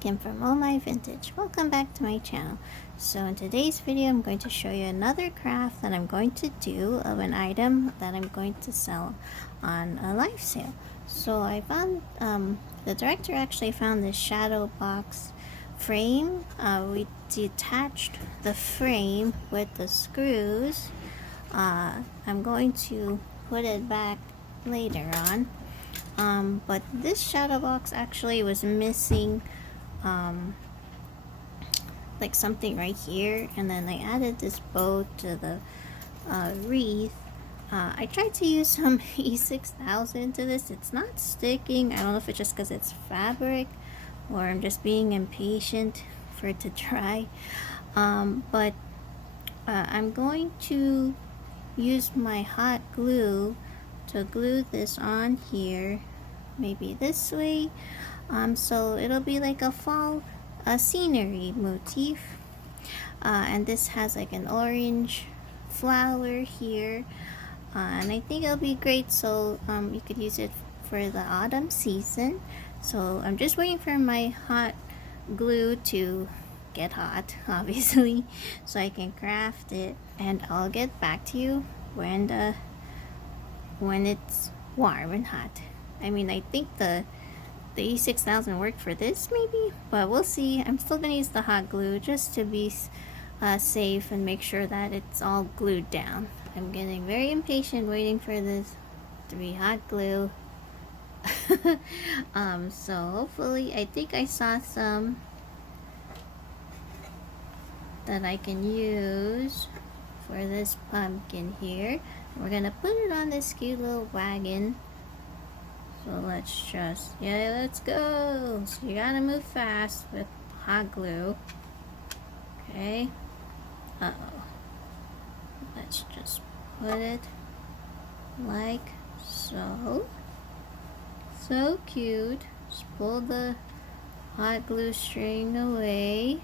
Kim from All My Vintage. Welcome back to my channel. So in today's video I'm going to show you another craft that I'm going to do of an item that I'm going to sell on a live sale. So I found, the director actually found this shadow box frame. We detached the frame with the screws. I'm going to put it back later on. But this shadow box actually was missing like something right here, and then I added this bow to the wreath. I tried to use some E6000 to this. It's not sticking. I don't know if it's just because it's fabric or I'm just being impatient for it to dry. But I'm going to use my hot glue to glue this on here, maybe this way, so it'll be like a fall scenery motif. And this has like an orange flower here, and I think it'll be great, so you could use it for the autumn season. So I'm just waiting for my hot glue to get hot, obviously, so I can craft it, and I'll get back to you when it's warm and hot. I mean, I think the E6000 worked for this maybe, but we'll see. I'm still gonna use the hot glue just to be safe and make sure that it's all glued down. I'm getting very impatient waiting for this to be hot glue. So hopefully, I think I saw some that I can use for this pumpkin here. We're gonna put it on this cute little wagon. So let's go. So you gotta move fast with hot glue. Okay. Uh-oh. Let's just put it like so. So cute. Just pull the hot glue string away.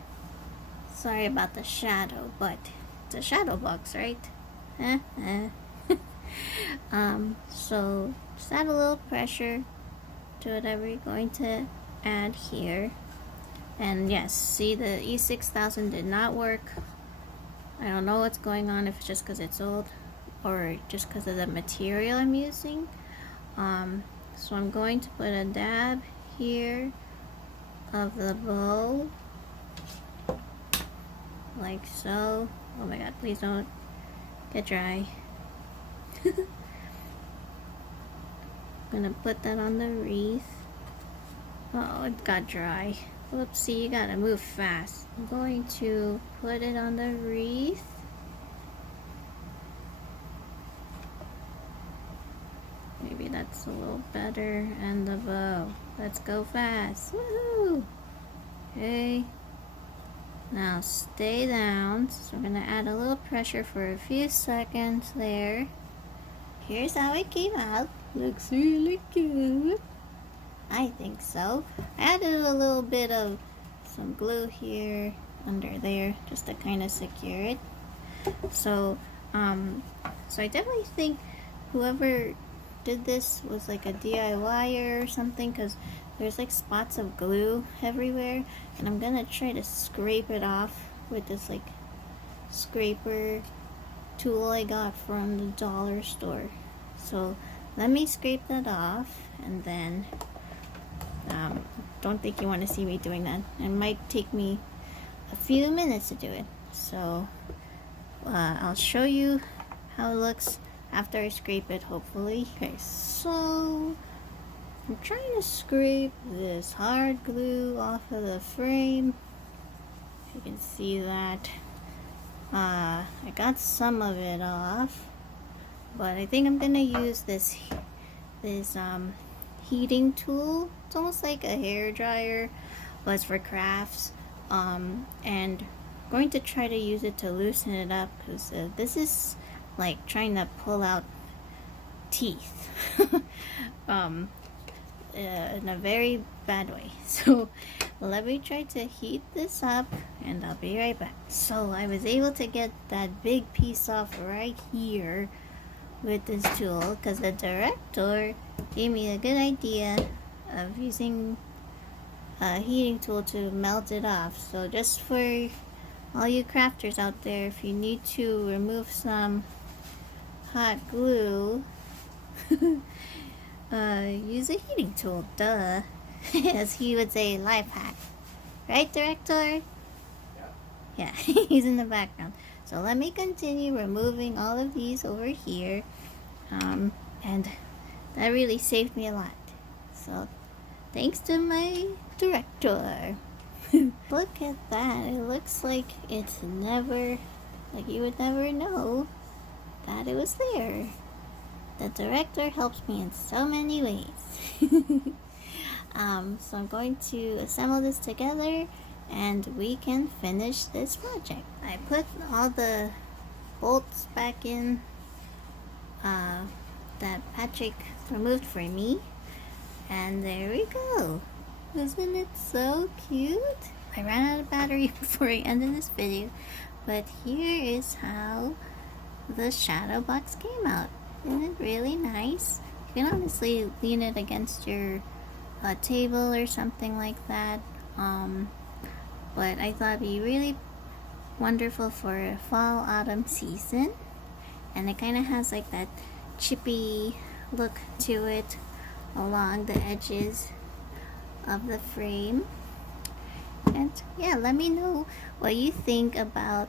Sorry about the shadow, but it's a shadow box, right? So just add a little pressure to whatever you're going to add here. And yes, see, the E6000 did not work. I don't know what's going on, if it's just because it's old or just because of the material I'm using. So I'm going to put a dab here of the bow, like so. Oh my god, please don't get dry. I'm gonna put that on the wreath. Oh, it got dry. Whoopsie, you gotta move fast. I'm going to put it on the wreath. Maybe that's a little better. And the bow. Let's go fast. Woohoo! Okay. Now stay down. So we're gonna add a little pressure for a few seconds there. Here's how it came out. Looks really good. I think so. I added a little bit of some glue here under there just to kind of secure it. So I definitely think whoever did this was like a DIYer or something, because there's like spots of glue everywhere, and I'm gonna try to scrape it off with this like scraper tool I got from the dollar store. So let me scrape that off, and then don't think you want to see me doing that. It might take me a few minutes to do it, so I'll show you how it looks after I scrape it, hopefully. Okay, so I'm trying to scrape this hard glue off of the frame. If you can see that, I got some of it off, but I think I'm gonna use this heating tool. It's almost like a hair dryer, but it's for crafts. And I'm going to try to use it to loosen it up, because this is like trying to pull out teeth in a very bad way. So let me try to heat this up, and I'll be right back. So I was able to get that big piece off right here with this tool, because the director gave me a good idea of using heating tool to melt it off. So just for all you crafters out there, if you need to remove some hot glue, use a heating tool, duh. As he would say, life hack. Right, director? Yeah, he's in the background. So let me continue removing all of these over here. And that really saved me a lot. So thanks to my director. Look at that. It looks like it's never, like you would never know that it was there. The director helps me in so many ways. So I'm going to assemble this together and we can finish this project. I put all the bolts back in that Patrick removed for me, and there we go. Isn't it so cute? I ran out of battery before I ended this video, but here is how the shadow box came out. Isn't it really nice? You can honestly lean it against your table or something like that, but I thought it'd be really wonderful for a fall autumn season. And it kind of has like that chippy look to it along the edges of the frame. And yeah, let me know what you think about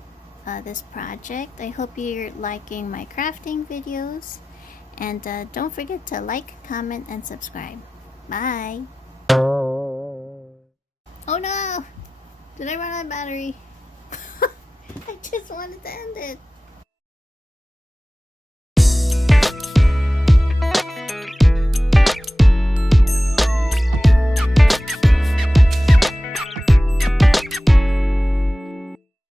this project. I hope you're liking my crafting videos, and don't forget to like, comment, and subscribe. Bye. Oh no! Did I run out of battery? I just wanted to end it.